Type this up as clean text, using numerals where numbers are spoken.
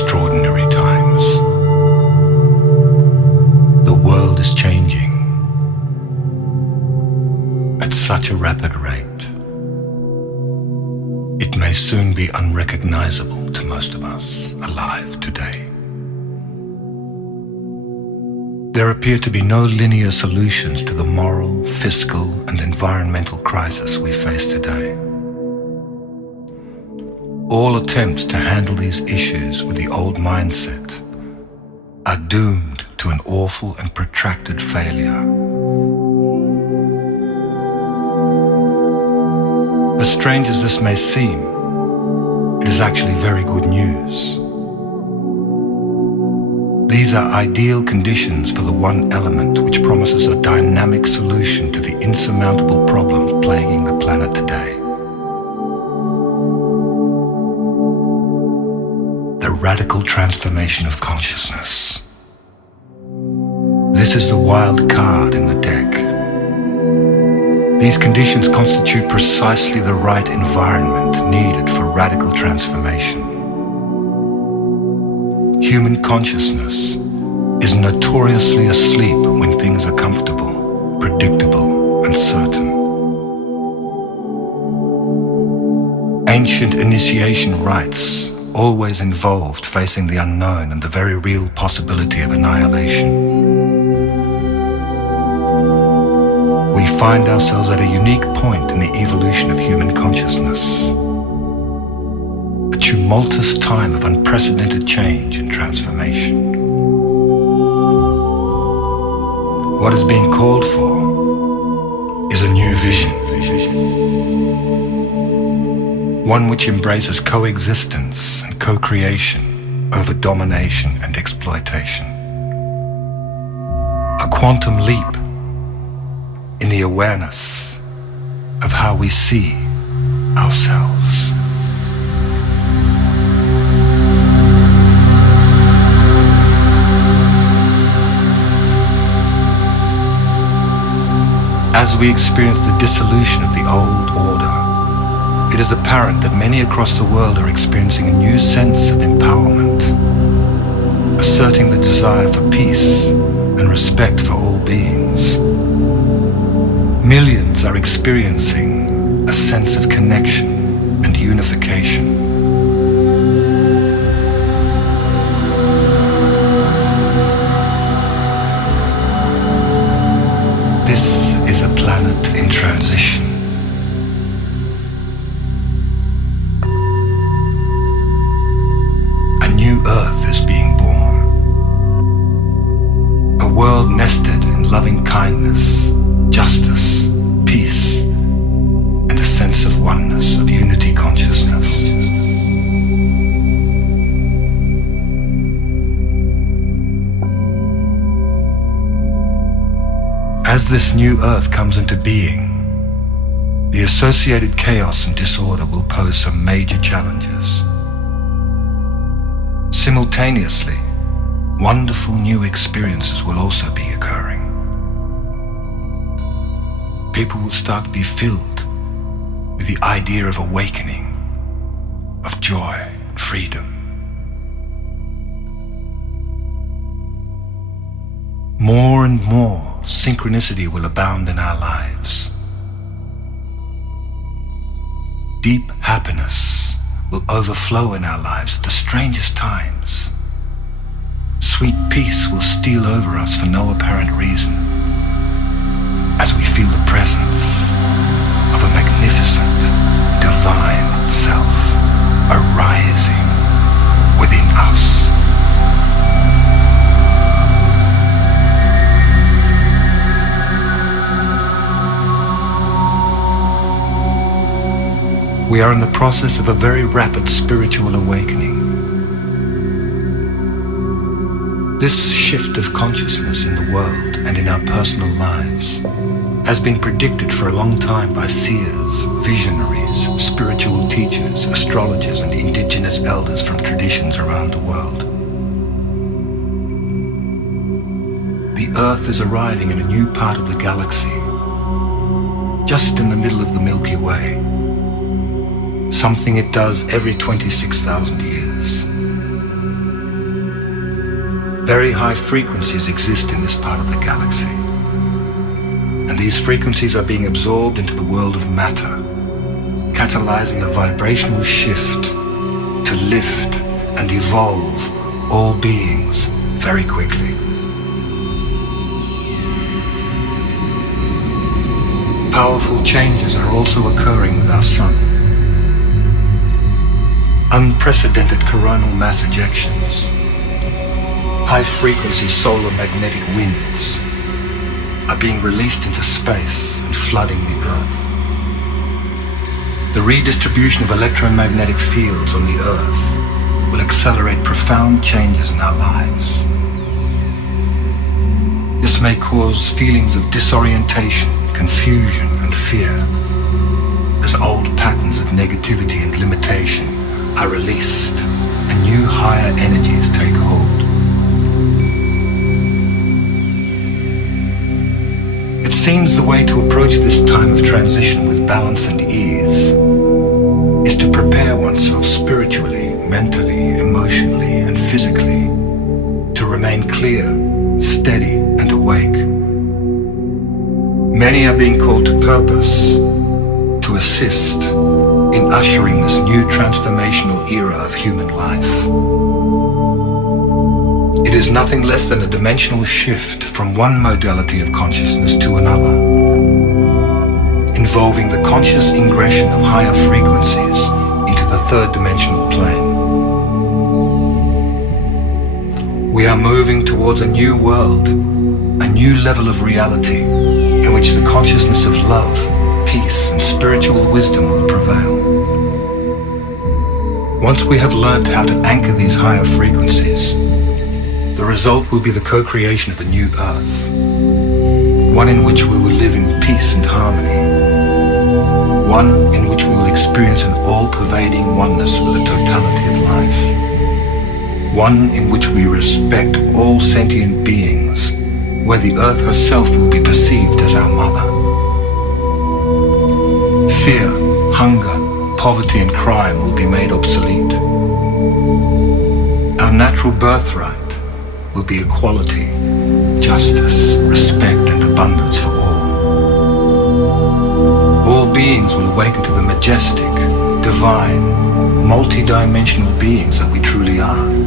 extraordinary times. The world is changing at such a rapid rate. It may soon be unrecognizable to most of us alive today. There appear to be no linear solutions to the moral, fiscal, and environmental crisis we face today. All attempts to handle these issues with the old mindset are doomed to an awful and protracted failure. As strange as this may seem, it is actually very good news. These are ideal conditions for the one element which promises a dynamic solution to the insurmountable problems plaguing the planet today. The radical transformation of consciousness. This is the wild card in the deck. These conditions constitute precisely the right environment needed for radical transformation. Human consciousness is notoriously asleep when things are comfortable, predictable, and certain. Ancient initiation rites always involved facing the unknown and the very real possibility of annihilation. We find ourselves at a unique point in the evolution of human consciousness. A tumultuous time of unprecedented change and transformation. What is being called for is a new vision. One which embraces coexistence and co-creation over domination and exploitation. A quantum leap in the awareness of how we see ourselves. As we experience the dissolution of the old order, it is apparent that many across the world are experiencing a new sense of empowerment, asserting the desire for peace and respect for all beings. Millions are experiencing a sense of connection and unification. This is a planet in transition. A new Earth is being born. A world nested in loving kindness, justice, peace, and a sense of oneness, of unity consciousness. As this new Earth comes into being, the associated chaos and disorder will pose some major challenges. Simultaneously, wonderful new experiences will also be occurring. People will start to be filled with the idea of awakening, of joy, freedom. More and more synchronicity will abound in our lives. Deep happiness will overflow in our lives at the strangest times. Sweet peace will steal over us for no apparent reason, as we feel the presence of a magnificent, divine self arising within us. We are in the process of a very rapid spiritual awakening. This shift of consciousness in the world and in our personal lives has been predicted for a long time by seers, visionaries, spiritual teachers, astrologers, and indigenous elders from traditions around the world. The Earth is arriving in a new part of the galaxy, just in the middle of the Milky Way. Something it does every 26,000 years. Very high frequencies exist in this part of the galaxy. And these frequencies are being absorbed into the world of matter, catalyzing a vibrational shift to lift and evolve all beings very quickly. Powerful changes are also occurring with our sun. Unprecedented coronal mass ejections, high-frequency solar magnetic winds are being released into space and flooding the Earth. The redistribution of electromagnetic fields on the Earth will accelerate profound changes in our lives. This may cause feelings of disorientation, confusion, and fear as old patterns of negativity and limitation are released and new higher energies take hold. It seems the way to approach this time of transition with balance and ease is to prepare oneself spiritually, mentally, emotionally, and physically to remain clear, steady, and awake. Many are being called to purpose to assist in ushering this new transformational era of human life. It is nothing less than a dimensional shift from one modality of consciousness to another, involving the conscious ingression of higher frequencies into the third dimensional plane. We are moving towards a new world, a new level of reality in which the consciousness of love, peace, and spiritual wisdom will prevail. Once we have learned how to anchor these higher frequencies, the result will be the co-creation of a new Earth, one in which we will live in peace and harmony, one in which we will experience an all-pervading oneness with the totality of life, one in which we respect all sentient beings, where the Earth herself will be perceived as our mother. Fear, hunger, poverty, and crime will be made obsolete. Our natural birthright will be equality, justice, respect, and abundance for all. All beings will awaken to the majestic, divine, multi-dimensional beings that we truly are.